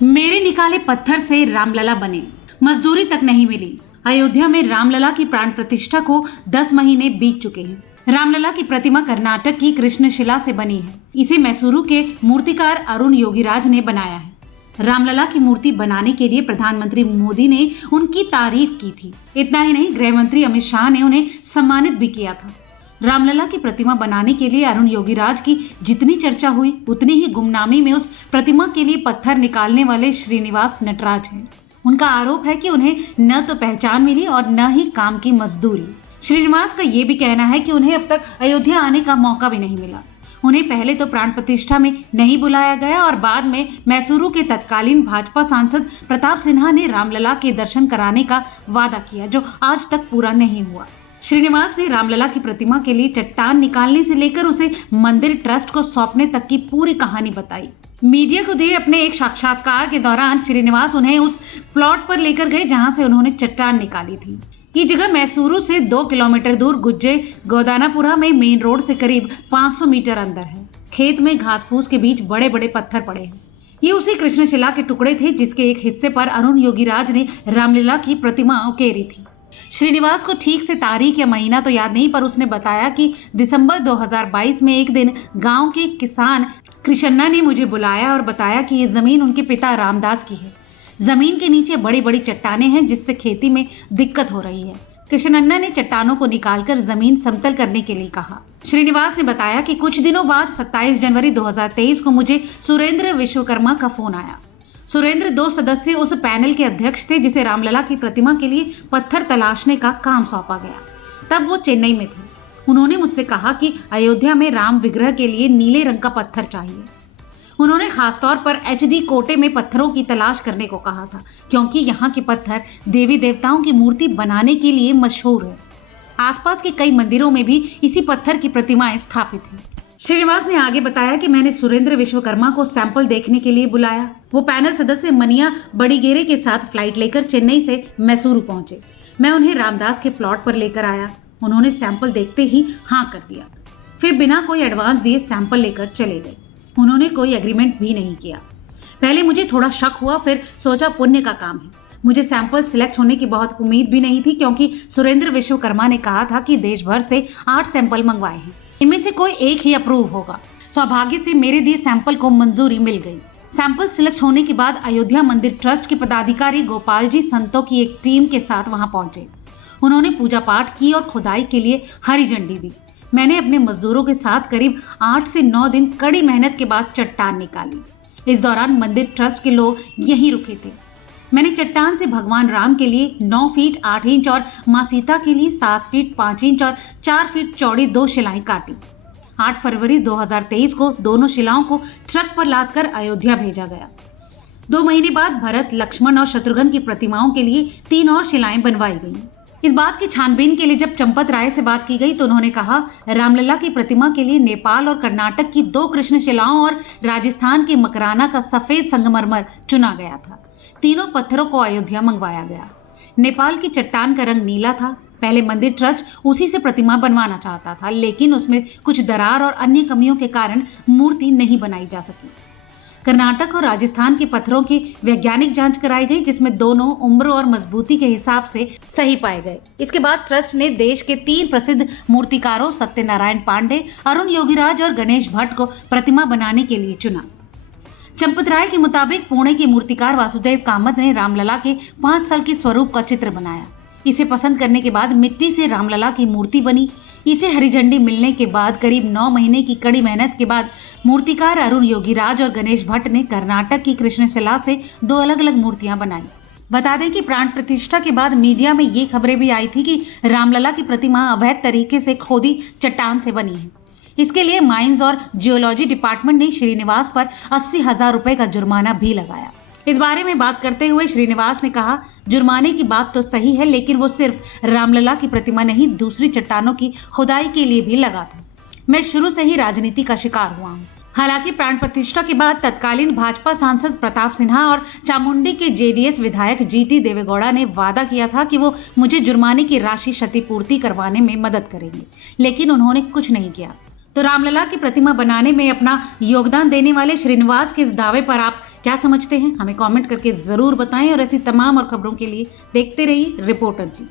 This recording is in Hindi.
मेरे निकाले पत्थर से रामलला बने, मजदूरी तक नहीं मिली। अयोध्या में रामलला की प्राण प्रतिष्ठा को 10 महीने बीत चुके हैं। रामलला की प्रतिमा कर्नाटक की कृष्णशिला से बनी है। इसे मैसूरू के मूर्तिकार अरुण योगीराज ने बनाया है। रामलला की मूर्ति बनाने के लिए प्रधानमंत्री मोदी ने उनकी तारीफ की थी। इतना ही नहीं, गृह मंत्री अमित शाह ने उन्हें सम्मानित भी किया था। रामलला की प्रतिमा बनाने के लिए अरुण योगीराज की जितनी चर्चा हुई, उतनी ही गुमनामी में उस प्रतिमा के लिए पत्थर निकालने वाले श्रीनिवास नटराज हैं। उनका आरोप है कि उन्हें न तो पहचान मिली और न ही काम की मजदूरी। श्रीनिवास का ये भी कहना है कि उन्हें अब तक अयोध्या आने का मौका भी नहीं मिला। उन्हें पहले तो प्राण प्रतिष्ठा में नहीं बुलाया गया और बाद में मैसूरू के तत्कालीन भाजपा सांसद प्रताप सिन्हा ने रामलला के दर्शन कराने का वादा किया, जो आज तक पूरा नहीं हुआ। श्रीनिवास ने रामलला की प्रतिमा के लिए चट्टान निकालने से लेकर उसे मंदिर ट्रस्ट को सौंपने तक की पूरी कहानी बताई। मीडिया को दिए अपने एक साक्षात्कार के दौरान श्रीनिवास उन्हें उस प्लॉट पर लेकर गए जहां से उन्होंने चट्टान निकाली थी। ये जगह मैसूरू से 2 किलोमीटर दूर गुज्जे गोदानापुरा में मेन रोड से करीब 500 मीटर अंदर है। खेत में घास फूस के बीच बड़े बड़े पत्थर पड़े हैं। ये उसी कृष्णशिला के टुकड़े थे जिसके एक हिस्से पर अरुण योगीराज ने रामलला की प्रतिमा उकेरी थी। श्रीनिवास को ठीक से तारीख या महीना तो याद नहीं, पर उसने बताया कि दिसंबर 2022 में एक दिन गांव के किसान कृष्णन्ना ने मुझे बुलाया और बताया कि ये जमीन उनके पिता रामदास की है। जमीन के नीचे बड़ी बड़ी चट्टानें हैं जिससे खेती में दिक्कत हो रही है। कृष्णन्ना ने चट्टानों को निकालकर जमीन समतल करने के लिए कहा। श्रीनिवास ने बताया कि कुछ दिनों बाद 27 जनवरी 2023 को मुझे सुरेंद्र विश्वकर्मा का फोन आया। सुरेंद्र 2 सदस्य उस पैनल के अध्यक्ष थे जिसे रामलला की प्रतिमा के लिए पत्थर तलाशने का काम सौंपा गया। तब वो चेन्नई में थे। उन्होंने मुझसे कहा कि अयोध्या में राम विग्रह के लिए नीले रंग का पत्थर चाहिए। उन्होंने खासतौर पर HD कोटे में पत्थरों की तलाश करने को कहा था, क्योंकि यहाँ के पत्थर देवी देवताओं की मूर्ति बनाने के लिए मशहूर है। आसपास के कई मंदिरों में भी इसी पत्थर की प्रतिमाएं स्थापित हैं। श्रीनिवास ने आगे बताया कि मैंने सुरेंद्र विश्वकर्मा को सैंपल देखने के लिए बुलाया। वो पैनल सदस्य मनिया बड़ीगेरे के साथ फ्लाइट लेकर चेन्नई से मैसूरू पहुंचे। मैं उन्हें रामदास के प्लॉट पर लेकर आया। उन्होंने सैंपल देखते ही हाँ कर दिया, फिर बिना कोई एडवांस दिए सैंपल लेकर चले गए। उन्होंने कोई एग्रीमेंट भी नहीं किया। पहले मुझे थोड़ा शक हुआ, फिर सोचा पुण्य का काम है। मुझे सैंपल सिलेक्ट होने की बहुत उम्मीद भी नहीं थी, क्योंकि सुरेंद्र विश्वकर्मा ने कहा था कि देश भर से 8 सैंपल मंगवाए हैं, इनमें से कोई एक ही अप्रूव होगा। सौभाग्य से मेरे दिए सैंपल को मंजूरी मिल गई। सैंपल सिलेक्ट होने के बाद अयोध्या मंदिर ट्रस्ट के पदाधिकारी गोपाल जी संतों की एक टीम के साथ वहां पहुंचे। उन्होंने पूजा पाठ की और खुदाई के लिए हरी झंडी दी। मैंने अपने मजदूरों के साथ करीब 8 से 9 दिन कड़ी मेहनत के बाद चट्टान निकाली। इस दौरान मंदिर ट्रस्ट के लोग यहीं रुके थे। मैंने चट्टान से भगवान राम के लिए 9 फीट 8 इंच और मां सीता के लिए 7 फीट 5 इंच और 4 फीट चौड़ी 2 शिलाएं काटी। 8 फरवरी 2023 को दोनों शिलाओं को ट्रक पर लादकर अयोध्या भेजा गया। 2 महीने बाद भरत, लक्ष्मण और शत्रुघ्न की प्रतिमाओं के लिए 3 और शिलाएं बनवाई गईं। इस बात की छानबीन के लिए जब चंपत राय से बात की गई तो उन्होंने कहा, रामलला की प्रतिमा के लिए नेपाल और कर्नाटक की 2 कृष्ण शिलाओं और राजस्थान के मकराना का सफेद संगमरमर चुना गया था। तीनों पत्थरों को अयोध्या मंगवाया गया। नेपाल की चट्टान का रंग नीला था। पहले मंदिर ट्रस्ट उसी से प्रतिमा बनवाना चाहता था, लेकिन उसमें कुछ दरार और अन्य कमियों के कारण मूर्ति नहीं बनाई जा सकी। कर्नाटक और राजस्थान के पत्थरों की वैज्ञानिक जांच कराई गई, जिसमें दोनों उम्र और मजबूती के हिसाब से सही पाए गए। इसके बाद ट्रस्ट ने देश के 3 प्रसिद्ध मूर्तिकारों सत्यनारायण पांडे, अरुण योगीराज और गणेश भट्ट को प्रतिमा बनाने के लिए चुना। चंपत राय के मुताबिक पुणे के मूर्तिकार वासुदेव कामत ने रामलला के 5 साल के स्वरूप का चित्र बनाया। इसे पसंद करने के बाद मिट्टी से रामलला की मूर्ति बनी। इसे हरी झंडी मिलने के बाद करीब 9 महीने की कड़ी मेहनत के बाद मूर्तिकार अरुण योगीराज और गणेश भट्ट ने कर्नाटक की कृष्णशिला से 2 अलग अलग मूर्तियां बनाई। बता दें कि प्राण प्रतिष्ठा के बाद मीडिया में ये खबरें भी आई थी कि रामलला की प्रतिमा अवैध तरीके से खोदी चट्टान से बनी है। इसके लिए माइंस और जियोलॉजी डिपार्टमेंट ने श्रीनिवास पर 80,000 रुपए का जुर्माना भी लगाया। इस बारे में बात करते हुए श्रीनिवास ने कहा, जुर्माने की बात तो सही है, लेकिन वो सिर्फ रामलला की प्रतिमा नहीं, दूसरी चट्टानों की खुदाई के लिए भी लगा था। मैं शुरू से ही राजनीति का शिकार हुआ हूँ। हालांकि प्राण प्रतिष्ठा के बाद तत्कालीन भाजपा सांसद प्रताप सिन्हा और चामुंडी के JDS विधायक GT देवेगौड़ा ने वादा किया था कि वो मुझे जुर्माने की राशि क्षतिपूर्ति करवाने में मदद करेंगे, लेकिन उन्होंने कुछ नहीं किया। तो रामलला की प्रतिमा बनाने में अपना योगदान देने वाले श्रीनिवास के इस दावे पर आप क्या समझते हैं हमें कमेंट करके जरूर बताएं और ऐसी तमाम और खबरों के लिए देखते रहिए रिपोर्टर जी।